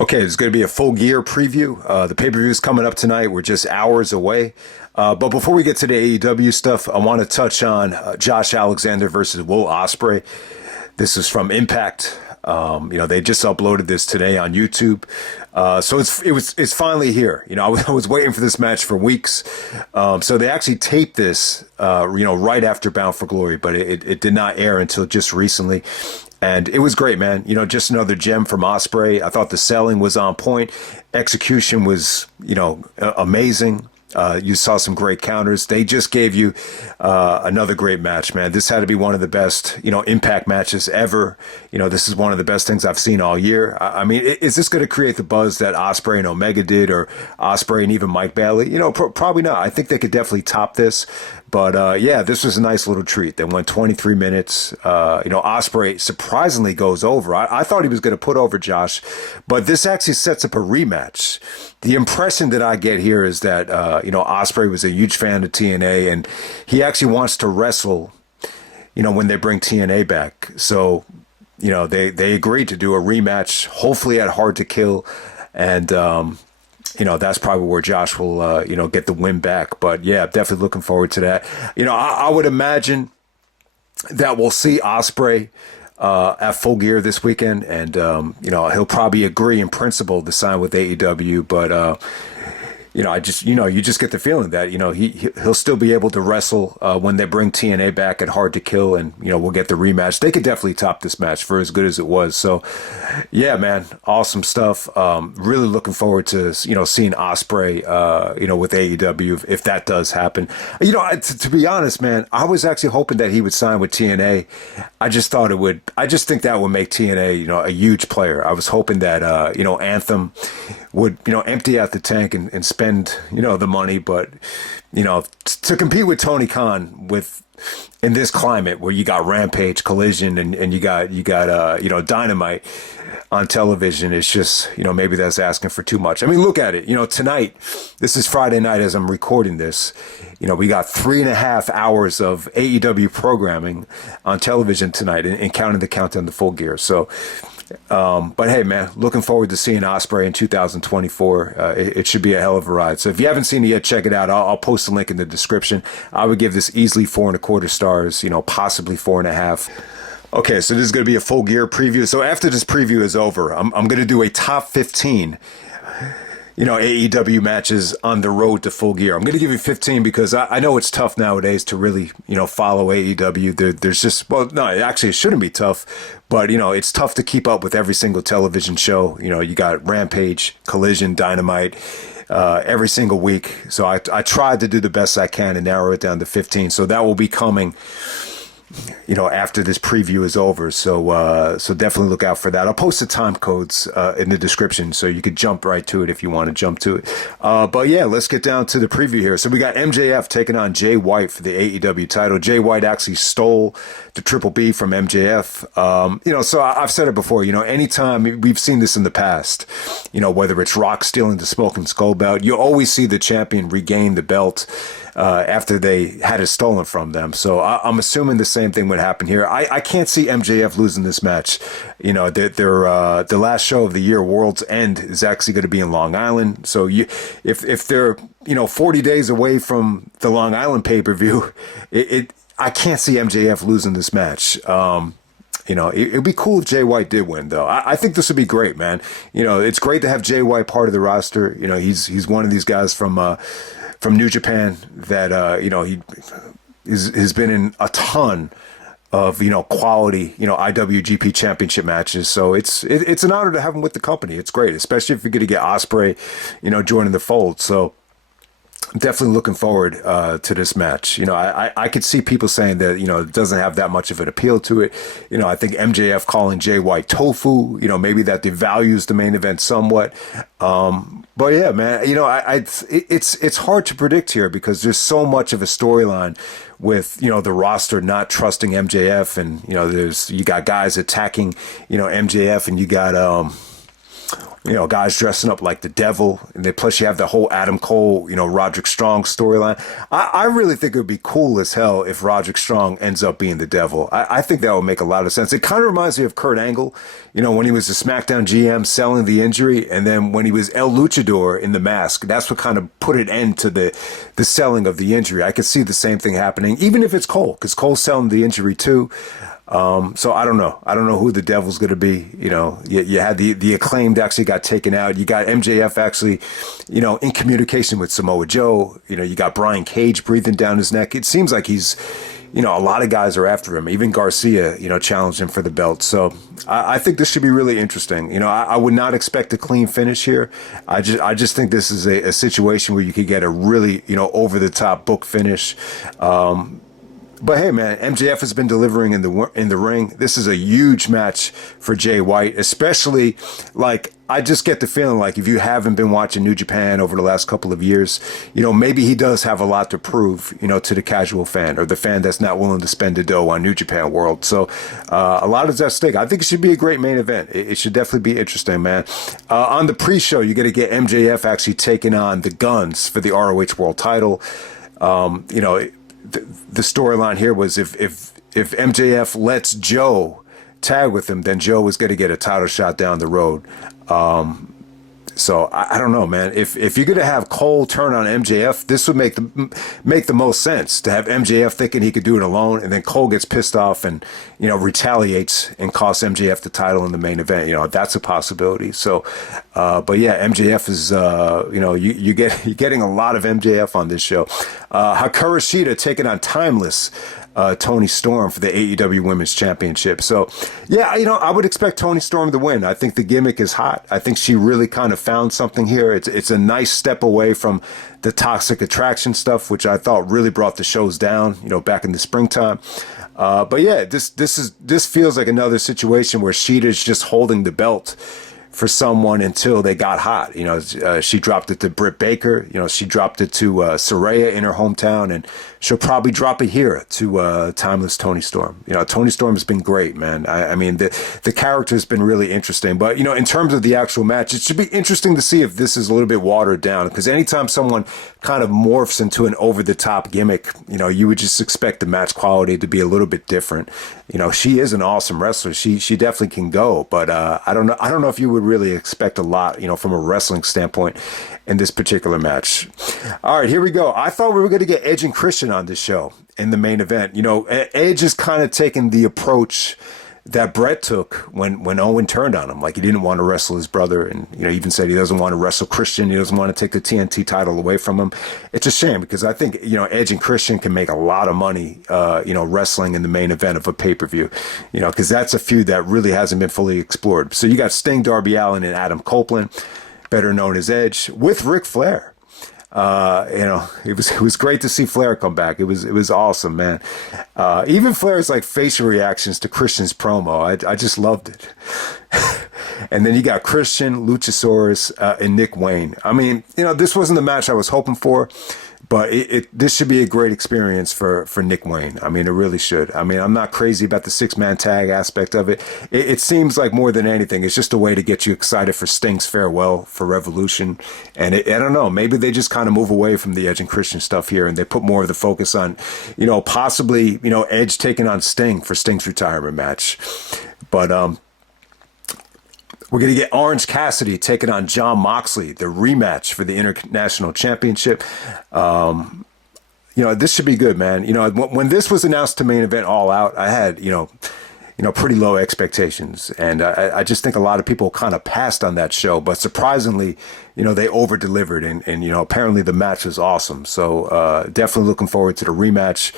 Okay, it's going to be a full gear preview. The pay-per-view is coming up tonight. We're just hours away. But before we get to the AEW stuff, I want to touch on Josh Alexander versus Will Ospreay. This is from Impact. They just uploaded this today on YouTube. So it's finally here. I was waiting for this match for weeks. So they actually taped this, right after Bound for Glory, but it did not air until just recently. And it was great, man. Just another gem from Ospreay. I thought the selling was on point. Execution was, amazing. You saw some great counters. They just gave you another great match, man. This had to be one of the best, Impact matches ever. This is one of the best things I've seen all year. I mean, is this going to create the buzz that Ospreay and Omega did, or Ospreay and even Mike Bailey? Probably not. I think they could definitely top this. But this was a nice little treat. They went 23 minutes. Ospreay surprisingly goes over. I thought he was going to put over Josh, but this actually sets up a rematch. The impression that I get here is that, Ospreay was a huge fan of TNA, and he actually wants to wrestle, when they bring TNA back. So, they agreed to do a rematch, hopefully at Hard to Kill. And, that's probably where Josh will, get the win back. But yeah, definitely looking forward to that. I would imagine that we'll see Ospreay at Full Gear this weekend, and he'll probably agree in principle to sign with AEW. But I just you just get the feeling that he'll still be able to wrestle when they bring TNA back at Hard to Kill, and we'll get the rematch. They could definitely top this match for as good as it was. So yeah, man, awesome stuff. Really looking forward to seeing Ospreay with AEW if that does happen. To be honest, man, I was actually hoping that he would sign with TNA. I just think that would make TNA a huge player. I was hoping that Anthem would empty out the tank and spend the money, but to compete with Tony Khan in this climate where you got Rampage, Collision, and you got Dynamite on television, it's just maybe that's asking for too much. I mean, look at it. Tonight, this is Friday night as I'm recording this. We got 3.5 hours of AEW programming on television tonight, and counting the countdown to Full Gear. So. But hey, man, looking forward to seeing Ospreay in 2024. It should be a hell of a ride. So if you haven't seen it yet, check it out. I'll post a link in the description. I would give this easily 4.25 stars, possibly 4.5. Okay, so this is going to be a Full Gear preview. So after this preview is over, I'm going to do a top 15 AEW matches on the road to Full Gear. I'm going to give you 15 because I know it's tough nowadays to really, follow AEW. There's just, actually it shouldn't be tough, but, it's tough to keep up with every single television show. You got Rampage, Collision, Dynamite, every single week. So I tried to do the best I can and narrow it down to 15. So that will be coming after this preview is over. So definitely look out for that. I'll post the time codes in the description so you could jump right to it if you want to jump to it. But yeah, let's get down to the preview here. So we got MJF taking on Jay White for the AEW title. Jay White actually stole the Triple B from MJF. So I've said it before, anytime we've seen this in the past, whether it's Rock stealing the Smoking Skull belt, you always see the champion regain the belt after they had it stolen from them. So I'm assuming the same thing would happen here. I can't see MJF losing this match. The last show of the year, World's End, is actually going to be in Long Island. So if they're 40 days away from the Long Island pay-per-view, I can't see MJF losing this match. It'd be cool if Jay White did win, though. I think this would be great, man. It's great to have Jay White part of the roster. He's one of these guys from New Japan that he has been in a ton of quality IWGP Championship matches. So it's an honor to have him with the company. It's great, especially if you're going to get Ospreay joining the fold. So definitely looking forward to this match. I could see people saying that it doesn't have that much of an appeal to it. I think MJF calling Jay White tofu, maybe that devalues the main event somewhat. But yeah, man, it's hard to predict here because there's so much of a storyline with the roster not trusting MJF, and you got guys attacking MJF, and you got Guys dressing up like the devil, and plus you have the whole Adam Cole, Roderick Strong storyline. I really think it would be cool as hell if Roderick Strong ends up being the devil. I think that would make a lot of sense. It kind of reminds me of Kurt Angle, when he was the SmackDown GM selling the injury, and then when he was El Luchador in The Mask, that's what kind of put an end to the selling of the injury. I could see the same thing happening, even if it's Cole, because Cole's selling the injury too. So I don't know. I don't know who the devil's going to be. You had the Acclaimed actually got taken out. You got MJF actually, in communication with Samoa Joe. You got Brian Cage breathing down his neck. It seems like he's, a lot of guys are after him. Even Garcia, challenged him for the belt. So I think this should be really interesting. I would not expect a clean finish here. I just think this is a situation where you could get a really, over the top book finish. But hey, man, MJF has been delivering in the ring. This is a huge match for Jay White, especially I just get the feeling like if you haven't been watching New Japan over the last couple of years, maybe he does have a lot to prove, to the casual fan or the fan that's not willing to spend the dough on New Japan World. So a lot is at stake. I think it should be a great main event. It should definitely be interesting, man. On the pre-show, you're going to get MJF actually taking on the Guns for the ROH World title. The storyline here was if MJF lets Joe tag with him, then Joe was going to get a title shot down the road. So I don't know, man. If you're going to have Cole turn on MJF, this would make the most sense to have MJF thinking he could do it alone, and then Cole gets pissed off and retaliates and costs MJF the title in the main event. That's a possibility. So, but yeah, MJF is you're getting a lot of MJF on this show. Hikaru Shida taking on Timeless. Toni Storm for the AEW Women's Championship. So, yeah, I would expect Toni Storm to win. I think the gimmick is hot. I think she really kind of found something here. It's a nice step away from the Toxic Attraction stuff, which I thought really brought the shows down, back in the springtime. But yeah, this feels like another situation where Sheeta's just holding the belt for someone until they got hot. She dropped it to Britt Baker. She dropped it to Saraya in her hometown, and she'll probably drop it here to Timeless Toni Storm. Toni Storm has been great, man. I mean, the character's been really interesting. But, in terms of the actual match, it should be interesting to see if this is a little bit watered down, because anytime someone kind of morphs into an over-the-top gimmick, you would just expect the match quality to be a little bit different. She is an awesome wrestler. She definitely can go, but I don't know if you would really expect a lot, from a wrestling standpoint in this particular match. All right, here we go. I thought we were going to get Edge and Christian on this show in the main event. Edge is kind of taking the approach that Brett took when Owen turned on him. Like, he didn't want to wrestle his brother, and even said he doesn't want to wrestle Christian. He doesn't want to take the TNT title away from him. It's a shame, because I think Edge and Christian can make a lot of money wrestling in the main event of a pay-per-view, because that's a feud that really hasn't been fully explored. So you got Sting, Darby Allin, and Adam Copeland, better known as Edge, with Ric Flair. It was great to see Flair come back. It was awesome, man. Even Flair's facial reactions to Christian's promo, I just loved it. And then you got Christian, Luchasaurus, and Nick Wayne. I mean, this wasn't the match I was hoping for, but this should be a great experience for Nick Wayne. I mean, it really should. I mean, I'm not crazy about the 6-man tag aspect of it. It seems like more than anything, it's just a way to get you excited for Sting's farewell for Revolution. And I don't know, maybe they just kind of move away from the Edge and Christian stuff here, and they put more of the focus on, possibly, Edge taking on Sting for Sting's retirement match. But, we're going to get Orange Cassidy taking on Jon Moxley, the rematch for the International Championship. This should be good, man. When this was announced to main event All Out, I had, pretty low expectations. And I just think a lot of people kind of passed on that show. But surprisingly, they over-delivered. And apparently the match was awesome. So definitely looking forward to the rematch.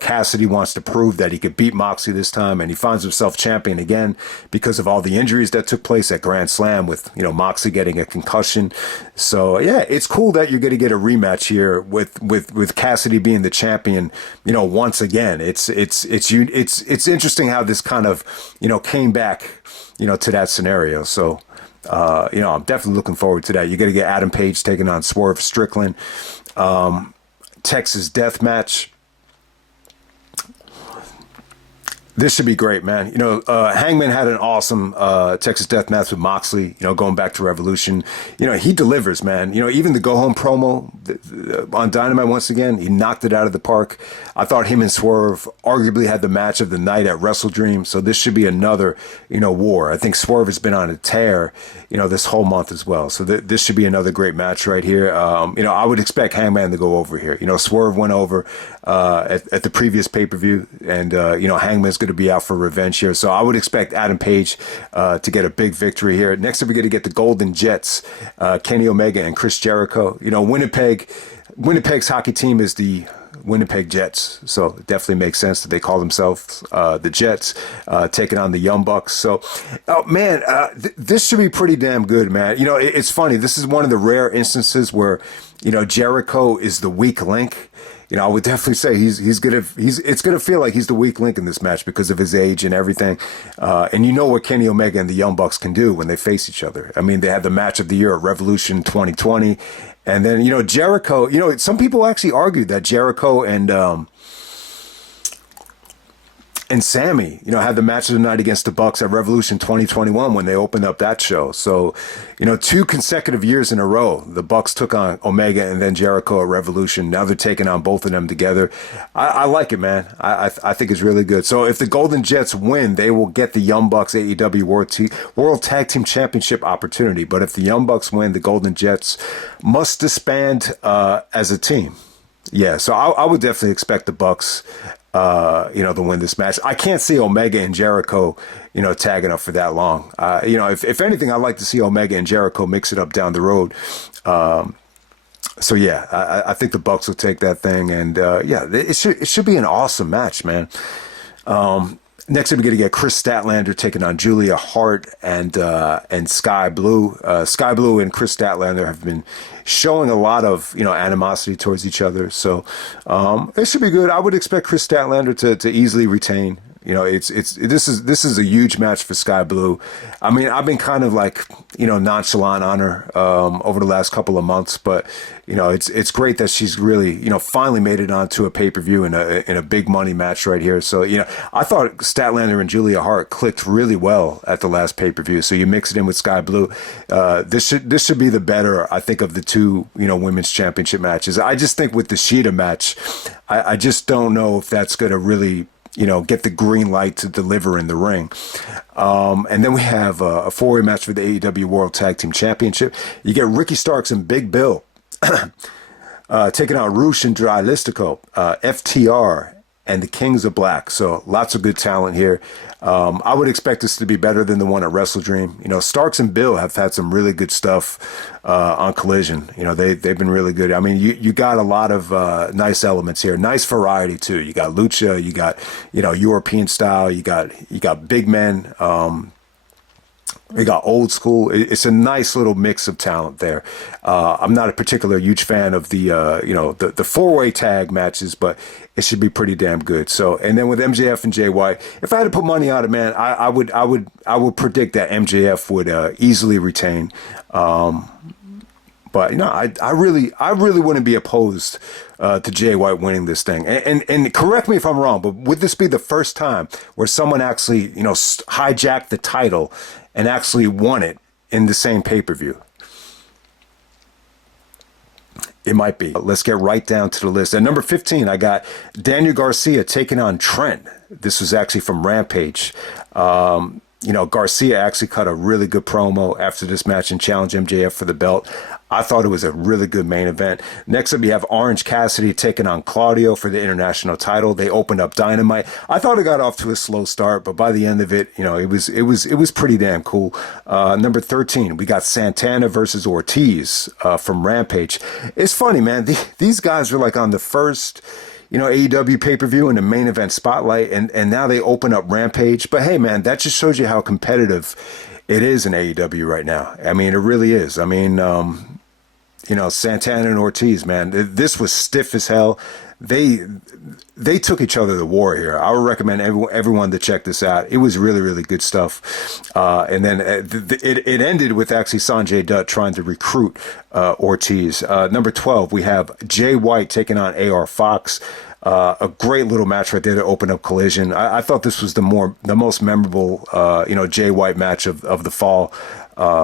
Cassidy wants to prove that he could beat Moxley this time. And he finds himself champion again because of all the injuries that took place at Grand Slam with, Moxley getting a concussion. So, yeah, it's cool that you're going to get a rematch here with Cassidy being the champion, once again. It's interesting how this kind of, came back, to that scenario. So, I'm definitely looking forward to that. You're going to get Adam Page taking on Swerve Strickland. Texas Death Match. This should be great, man. Hangman had an awesome Texas Death Match with Moxley, going back to Revolution. He delivers, man. Even the go home promo on Dynamite, once again, he knocked it out of the park. I thought him and Swerve arguably had the match of the night at Wrestle Dream. So this should be another, war. I think Swerve has been on a tear, this whole month as well. So this should be another great match right here. I would expect Hangman to go over here. Swerve went over at the previous pay-per-view, and, Hangman's going to be out for revenge here. So I would expect Adam Page to get a big victory here. Next up, we're going to get the Golden Jets, Kenny Omega and Chris Jericho. Winnipeg's hockey team is the Winnipeg Jets, so it definitely makes sense that they call themselves the Jets, taking on the Young Bucks. So, this should be pretty damn good, man. It's funny. This is one of the rare instances where, Jericho is the weak link. I would definitely say it's gonna feel like he's the weak link in this match because of his age and everything. And you know what Kenny Omega and the Young Bucks can do when they face each other. I mean, they had the match of the year at Revolution 2020, and then Jericho. Some people actually argued that Jericho and Sammy, had the match of the night against the Bucks at Revolution 2021 when they opened up that show. So, 2 consecutive years in a row, the Bucks took on Omega and then Jericho at Revolution. Now they're taking on both of them together. I like it, man. I think it's really good. So if the Golden Jets win, they will get the Young Bucks AEW World Tag Team Championship opportunity. But if the Young Bucks win, the Golden Jets must disband as a team. Yeah, so I would definitely expect the Bucks to win this match. I can't see Omega and Jericho, tagging up for that long. If anything, I'd like to see Omega and Jericho mix it up down the road. So yeah, I think the Bucks will take that thing, and it should be an awesome match, man. Next, we're going to get Chris Statlander taking on Julia Hart and Sky Blue. Sky Blue and Chris Statlander have been showing a lot of animosity towards each other, so it should be good. I would expect Chris Statlander to easily retain. This is a huge match for Sky Blue. I mean, I've been kind of nonchalant on her over the last couple of months, but it's great that she's really finally made it onto a pay-per-view in a big money match right here. So I thought Statlander and Julia Hart clicked really well at the last pay-per-view. So you mix it in with Sky Blue. This should be the better, I think, of the two women's championship matches. I just think with the Shida match, I just don't know if that's going to really get the green light to deliver in the ring. And then we have a 4-way match for the AEW World Tag Team Championship. You get Ricky Starks and Big Bill taking out Rush and Dry Listico, FTR, and the Kings of Black. So lots of good talent here. I would expect this to be better than the one at Wrestle Dream. Starks and Bill have had some really good stuff on Collision. They've been really good. I mean, you got a lot of nice elements here. Nice variety too. You got lucha. You got European style. You got big men. We got old school. It's a nice little mix of talent there. I'm not a particular huge fan of the 4-way tag matches, but it should be pretty damn good. So, and then with MJF and Jay White, if I had to put money on it, man, I would predict that MJF would easily retain. But I really wouldn't be opposed to Jay White winning this thing. And correct me if I'm wrong, but would this be the first time where someone actually hijacked the title and actually won it in the same pay-per-view? It might be. Let's get right down to the list. At number 15, I got Daniel Garcia taking on Trent. This was actually from Rampage. Garcia actually cut a really good promo after this match and challenged MJF for the belt. I thought it was a really good main event. Next up, you have Orange Cassidy taking on Claudio for the international title. They opened up Dynamite. I thought it got off to a slow start, but by the end of it, it was pretty damn cool. Number 13, we got Santana versus Ortiz from Rampage. It's funny, man. These guys are on the first AEW pay-per-view in the main event spotlight, and now they open up Rampage. But hey, man, that just shows you how competitive it is in AEW right now. I mean, it really is. I mean, Santana and Ortiz, man, this was stiff as hell. They took each other to war here. I would recommend everyone to check this out. It was really, really good stuff. And then it ended with actually Sanjay Dutt trying to recruit Ortiz. Number 12, we have Jay White taking on AR Fox. A great little match right there to open up Collision. I thought this was the most memorable, Jay White match of the fall.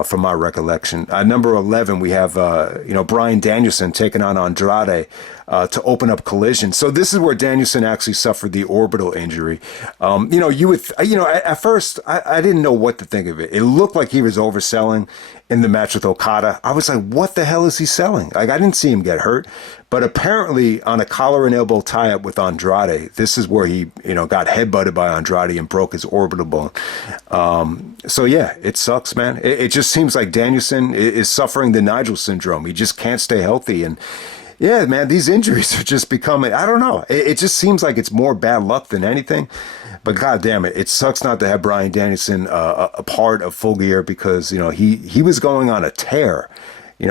From my recollection. Number 11, we have, Bryan Danielson taking on Andrade to open up Collision. So this is where Danielson actually suffered the orbital injury. At first, I didn't know what to think of it. It looked like he was overselling in the match with Okada. I was like, what the hell is he selling? Like, I didn't see him get hurt. But apparently on a collar and elbow tie-up with Andrade, this is where he, got headbutted by Andrade and broke his orbital bone. So yeah, it sucks, man. It just seems like Danielson is suffering the Nigel syndrome. He just can't stay healthy. And yeah, man, these injuries are just becoming, I don't know. It just seems like it's more bad luck than anything. But God damn it, it sucks not to have Bryan Danielson a part of Full Gear because, he was going on a tear,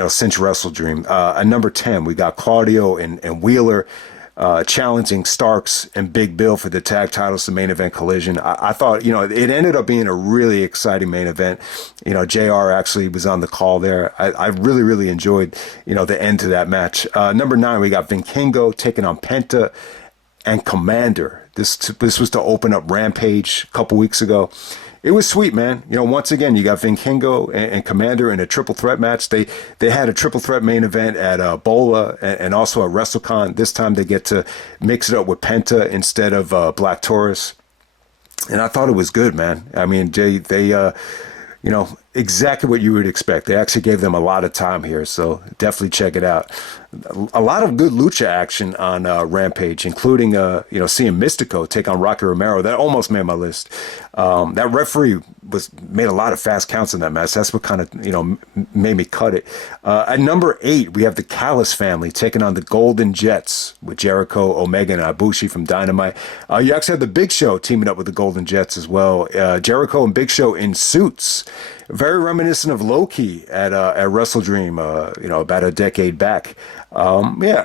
since Wrestle Dream. At number 10, we got Claudio and Wheeler challenging Starks and Big Bill for the tag titles, the main event Collision. I thought, it ended up being a really exciting main event. JR actually was on the call there. I really, really enjoyed, the end to that match. Number 9, we got Vikingo taking on Penta and Commander. This was to open up Rampage a couple weeks ago. It was sweet, man. Once again, you got Vikingo and Commander in a triple threat match. They had a triple threat main event at Bola and also at WrestleCon. This time they get to mix it up with Penta instead of Black Taurus. And I thought it was good, man. I mean, they exactly what you would expect. They actually gave them a lot of time here, so definitely check it out. A lot of good lucha action on Rampage, including seeing Mystico take on Rocky Romero. That almost made my list. That referee made a lot of fast counts in that match. That's what kind of made me cut it. At number 8, we have the Callis family taking on the Golden Jets with Jericho, Omega, and Ibushi from Dynamite. You actually have the Big Show teaming up with the Golden Jets as well. Jericho and Big Show in suits. Very reminiscent of Low-Key at Wrestle Dream, about a decade back.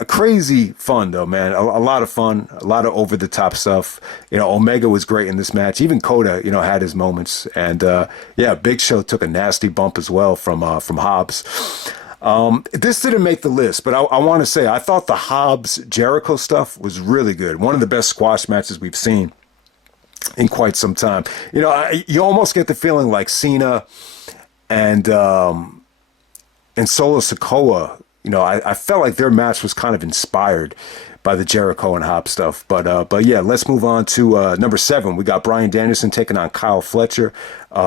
Crazy fun though, man. A lot of fun, a lot of over the top stuff. Omega was great in this match. Even Coda, had his moments. And Big Show took a nasty bump as well from Hobbs. This didn't make the list, but I want to say I thought the Hobbs Jericho stuff was really good. One of the best squash matches we've seen in quite some time. You almost get the feeling like Cena and Solo Sikoa. I felt like their match was kind of inspired by the Jericho and Hobbs stuff. But yeah, let's move on to number 7. We got Bryan Danielson taking on Kyle Fletcher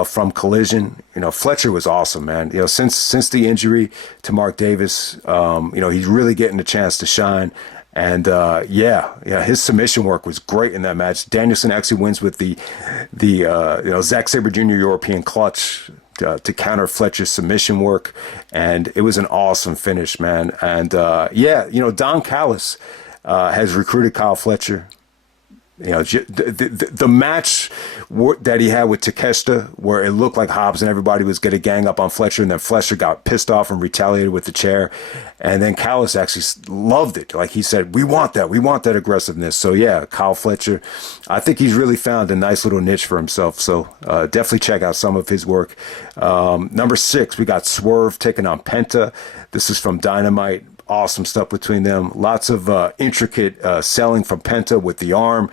from Collision. Fletcher was awesome, man. Since the injury to Mark Davis, he's really getting a chance to shine. And his submission work was great in that match. Danielson actually wins with the Zack Sabre Jr. European clutch to counter Fletcher's submission work, and it was an awesome finish, man. And Don Callis has recruited Kyle Fletcher. The match that he had with Takeshita, where it looked like Hobbs and everybody was going to gang up on Fletcher, and then Fletcher got pissed off and retaliated with the chair, and then Callis actually loved it. Like he said, we want that aggressiveness. So yeah, Kyle Fletcher, I think he's really found a nice little niche for himself. So definitely check out some of his work. Number 6, we got Swerve taking on Penta. This is from Dynamite. Awesome stuff between them. Lots of intricate selling from Penta with the arm.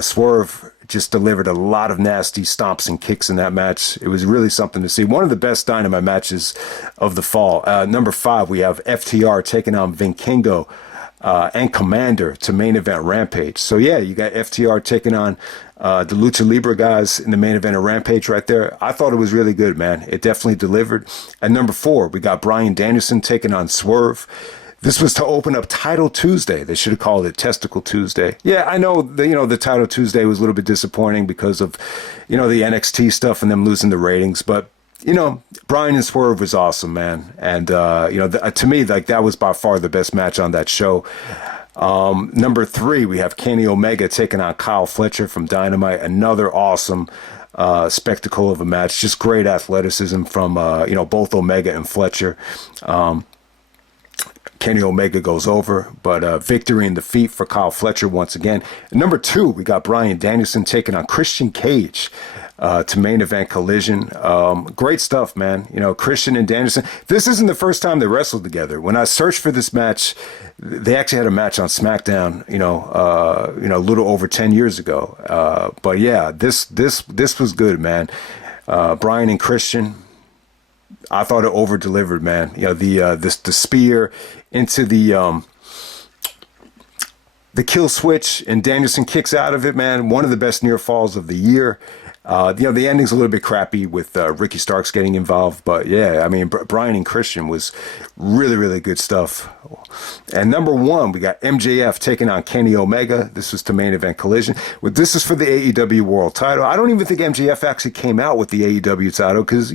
Swerve just delivered a lot of nasty stomps and kicks in that match. It was really something to see. One of the best Dynamite matches of the fall. Number 5, we have FTR taking on Vikingo and Commander to main event Rampage. So yeah, you got FTR taking on the Lucha Libre guys in the main event of Rampage right there. I thought it was really good, man. It definitely delivered. At number 4, we got Bryan Danielson taking on Swerve. This was to open up Title Tuesday. They should have called it Testicle Tuesday. Yeah, I know the Title Tuesday was a little bit disappointing because of, the NXT stuff and them losing the ratings. But, Bryan and Swerve was awesome, man. And, to me, like that was by far the best match on that show. Number 3, we have Kenny Omega taking on Kyle Fletcher from Dynamite. Another awesome spectacle of a match. Just great athleticism from, both Omega and Fletcher. Kenny Omega goes over, but victory in defeat for Kyle Fletcher once again. At number 2, we got Bryan Danielson taking on Christian Cage to main event Collision. Great stuff, man. You know, Christian and Danielson. This isn't the first time they wrestled together. When I searched for this match, they actually had a match on SmackDown. A little over 10 years ago. But yeah, this was good, man. Brian and Christian, I thought it over delivered, man. You know, the spear into the kill switch, and Danielson kicks out of it, man. One of the best near falls of the year. The ending's a little bit crappy with Ricky Starks getting involved, but yeah, I mean, Brian and Christian was really, really good stuff. And number one, we got MJF taking on Kenny Omega. This was to main event Collision. This is for the AEW World Title. I don't even think MJF actually came out with the AEW title because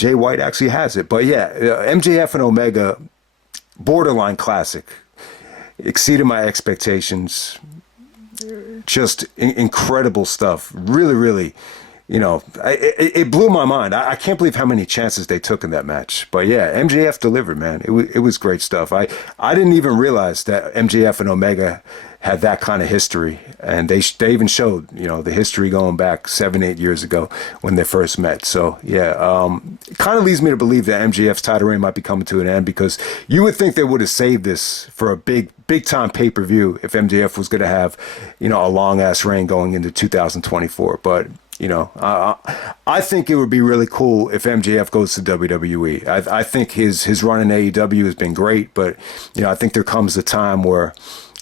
Jay White actually has it. But yeah, MJF and Omega, borderline classic, exceeded my expectations. Just incredible stuff. Really, really, it blew my mind. I can't believe how many chances they took in that match. But yeah, MJF delivered, man. It was great stuff. I didn't even realize that MJF and Omega had that kind of history, and they even showed the history going back 7-8 years ago when they first met. So yeah, it kind of leads me to believe that MJF's title reign might be coming to an end, because you would think they would have saved this for a big time pay-per-view if MJF was going to have a long ass reign going into 2024. But I think it would be really cool if MJF goes to WWE. I think his run in AEW has been great, but I think there comes a time where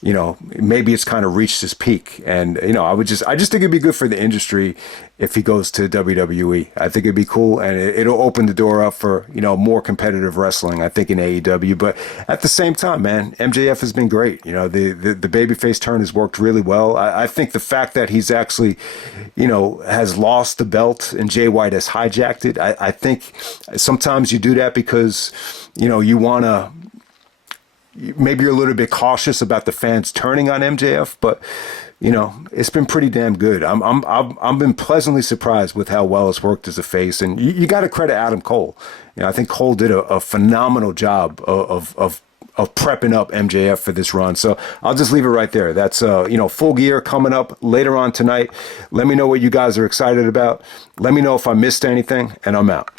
maybe it's kind of reached its peak. And, I just think it'd be good for the industry if he goes to WWE. I think it'd be cool, and it'll open the door up for, more competitive wrestling, I think, in AEW. But at the same time, man, MJF has been great. The babyface turn has worked really well. I think the fact that he's actually, has lost the belt and Jay White has hijacked it, I think sometimes you do that because, you want to, maybe you're a little bit cautious about the fans turning on MJF, but it's been pretty damn good. I've been pleasantly surprised with how well it's worked as a face, and you got to credit Adam Cole. I think Cole did a phenomenal job of prepping up MJF for this run. So I'll just leave it right there. That's Full Gear coming up later on tonight. Let me know what you guys are excited about. Let me know if I missed anything, and I'm out.